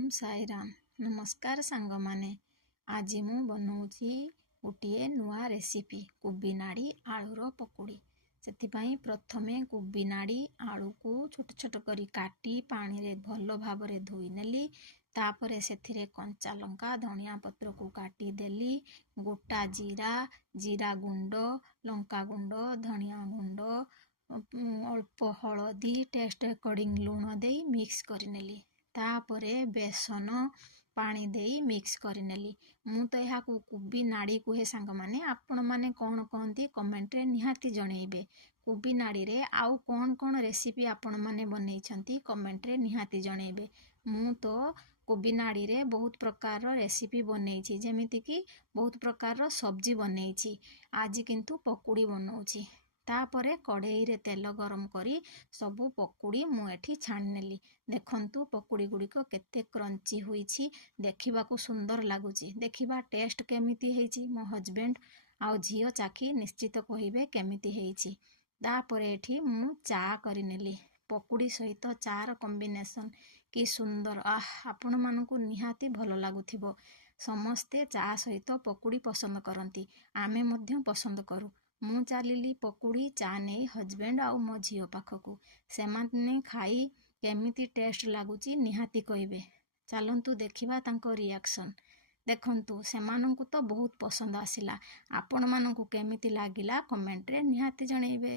ओम साई राम। नमस्कार सांग माने। आज मु बनाऊँगी गोटे नुआ रेसिपी कोबी नाड़ी आलूर पकोड़ी। से प्रथमे कोबी नाड़ी आलू को छोट छोट करी काटी पानी रे भल भाव धोई नेली। तापरे से कंचा लंका धनिया पत्र को काटी देली। गोटा जीरा जीरा गुंड लंका गुंड धनिया गुंड अल्प हलदी टेस्ट अकॉर्डिंग लुण दे मिक्स करनेली। तापरे बेसन पानी देई मिक्स करनेली। मु तो यहाँ कोबी नाड़ी कहे सांग माने। आपण माने कौन कहती कमेंट रे निहाती जनइबे। कोबी नाड़ी रे आउ कौन कौन रेसिपी आपण माने बनई कमेंट रे निहाती जनइबे। मु तो कोबी नाड़ी रे बहुत प्रकार रेसिपी बनई जेमिति कि बहुत प्रकार सब्जी बनई। आज किंतु पकोड़ी बनाऊँगी। तापरे कढ़ई रे तेल गरम करी सबू पकोड़ी मु एठी छाणनेली। देखंतु पकोड़ी गुड़िक केते क्रंची होईछि, देखिबाकू सुंदर लागुची। देखिबा टेस्ट केमिति हेइछि मो हजबेंड आउ झियो चाखी निश्चित कहिबे केमिति हेइछि। तापरे एठी मु चा करिनेली। पकोड़ी सहित चार कॉम्बिनेशन कि सुंदर आपण मानकू निहाती भल लागुथिबो। समस्ते चा सहित पकोड़ी पसंद करती, आमे मध्य पसंद करू। मु चलिली पकोड़ी चा नहीं हजबेंड आउ मो झियो पाखकू। सेमाने खाई केमिति टेस्ट लागुची निहाती कहिबे। चलंतु देखिबा तांको रिएक्शन। देखंतु सेमानंकू तो बहुत पसंद आसिला। आपण मानकू केमिति लागिला कमेंट रे निहाती जणइबे।